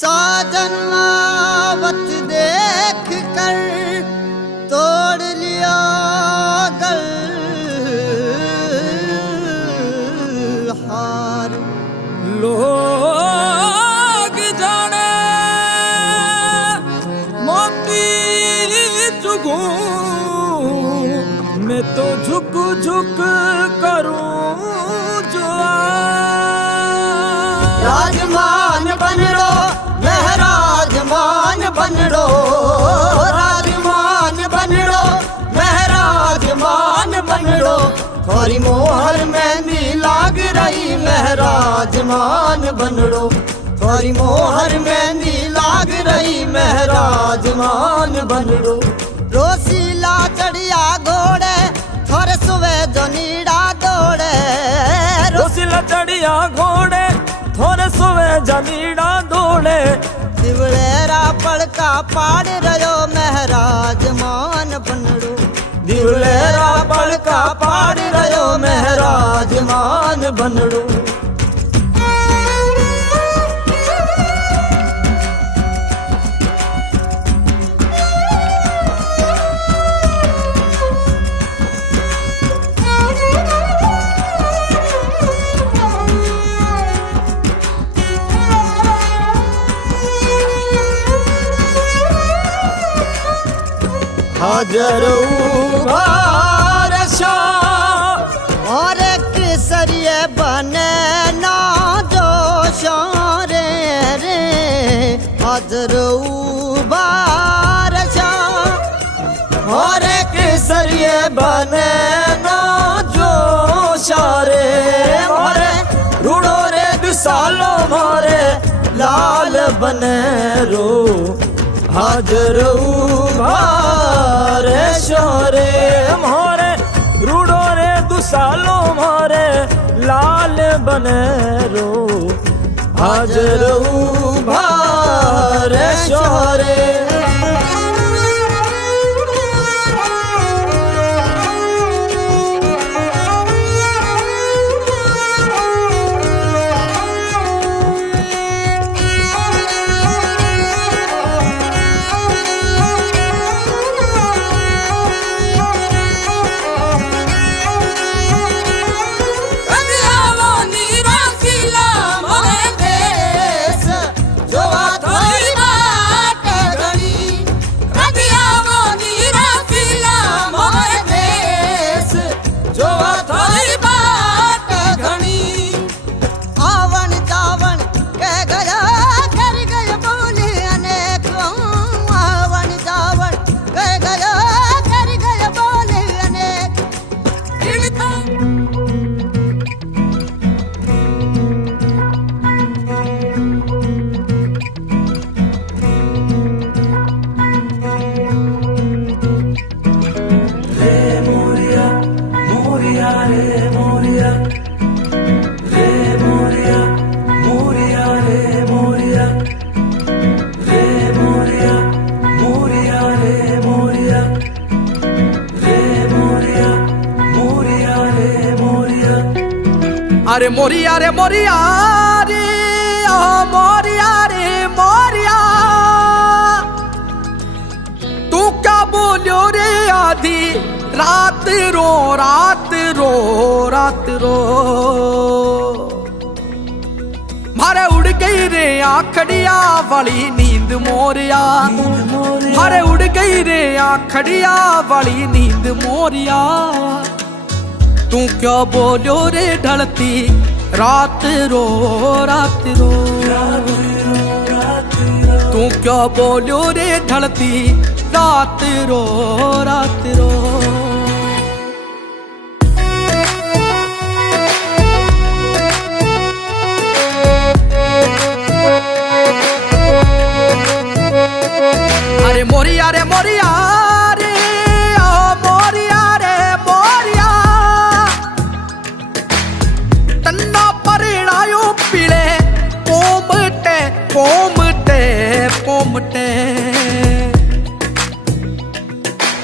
साजन आवत देख कर तोड़ लिया गल हार। लोग जाने मोती झुकूं मैं तो झुक झुक करूं जो राजमान बनड़ो महराजमान बनड़ो, राजमान बनड़ो महराजमान बनड़ो। थोड़ी मोहर मेहंदी लाग रही महराजमान बनड़ो, थोड़ी मोहर मेहंदी लाग रही महराजमान बनड़ो। रोसीला चढ़िया घोड़े थोड़े सुबह जो नीड़ा दौड़े, रोसीला चढ़िया घोड़े थोड़े सुबह जनीड़ा दौड़े। दिवलेरा पड़का पाड़ रयो महराजमान बनड़ो, दिवलेरा पड़का पाड़ रयो महराजमान बनड़ो। हाजरू भारशा और केसरिए बने ना जो रे रे। हाजरू भारशा और केसरिए बने ना जो शारे मारे। रूड़ो रे दुसालो मारे लाल बने रो। हाजरू भारे शोरे मोरे रूड़ो रे दुसालो मोरे लाल बने रो। हाजरू भारे शोरे अरे मोरिया रे मोरिया रे ओ मोरिया रे मोरिया। तू क्या बोलियो रे आधी रात रो रात रो रात रो। मारे उड़ गई रे आखड़िया वाली नींद मोरिया, मारे उड़ गई रे आखड़िया वाली नींद मोरिया। तू क्या बोलो रे ढलती रात रो रात रो। तू क्या बोलो रे ढलती रात रो रात रो। अरे मोरिया रे मोरिया रे ओ मोरिया रे मोरिया। तन्ना परिणायो पीले पोमटे पोमटे पोमटे।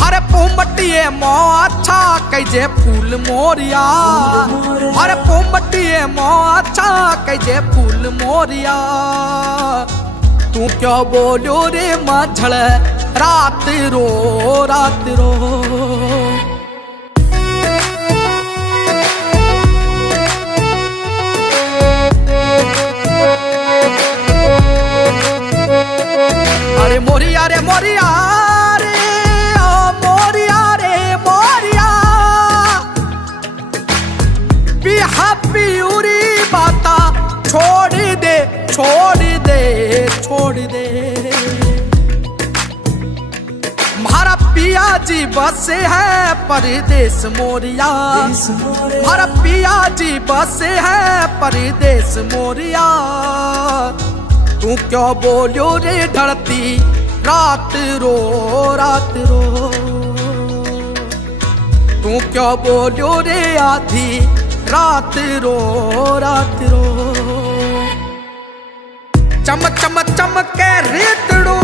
मारे पोमटिए मो अच्छा कैजे फूल मोरिया। मारे पोमटिए मो अच्छा कैजे फूल मोरिया। तू क्यों बोलो रे माझड़ रात रो रात रो। अरे मोरिया रे मोरिया रे ओ मोरिया रे मोरिया बिहा पियूरी बाता छोड़ दे छोड़ दे छोड़ दे। मारा पिया जी बसे है परदेश मोरिया, मारा पिया जी बसे है परदेश मोरिया। तू क्यों बोलो रे ढलती रात रो रात रो। तू क्यों बोलो रे आधी रात रो रात रो। चम चम चम के रेतड़ो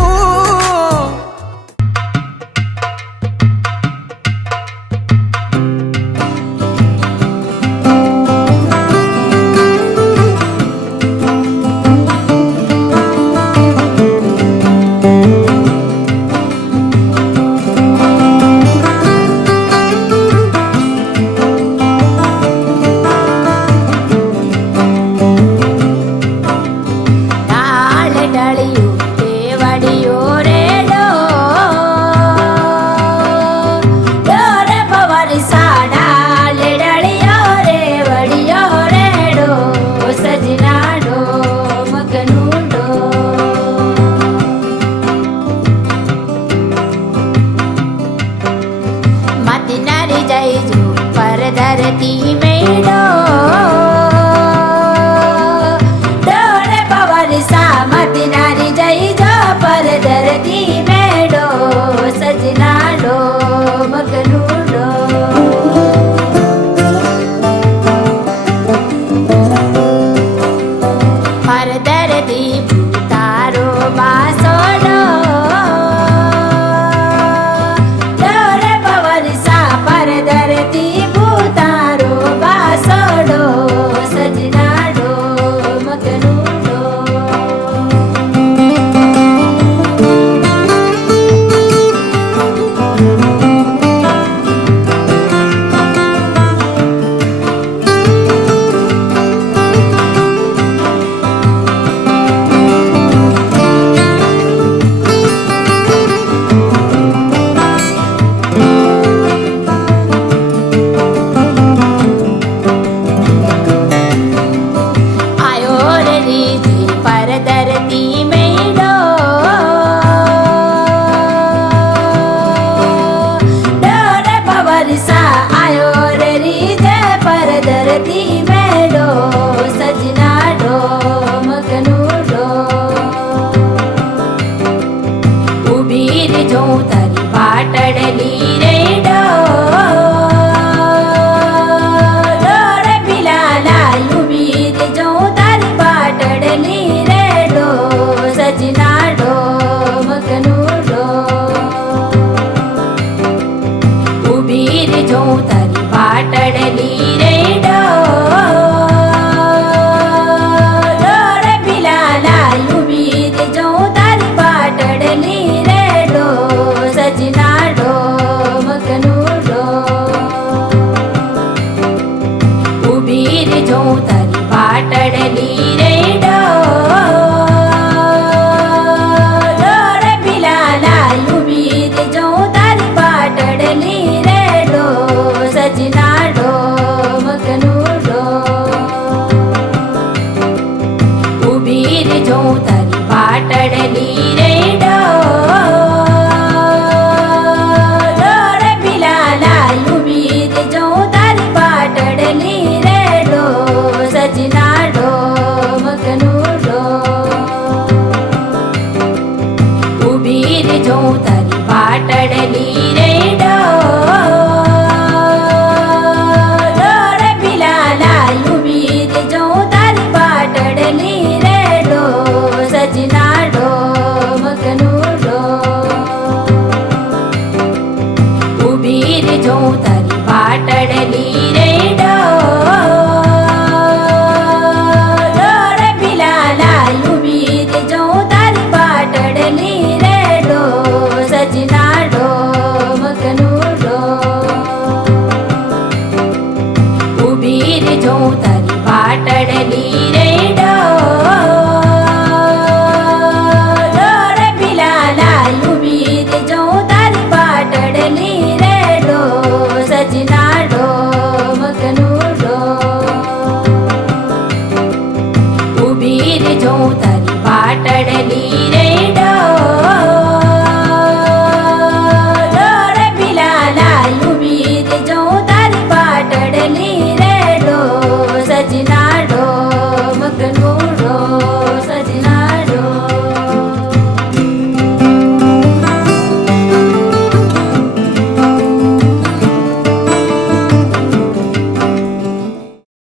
धरती में डो डोरे पवर सा मत नारी जई जो पर धरती में डो सजना डो मगनू डो। पर धरती तारो बासो डो डोरे पवर सा पर धरती પાટડની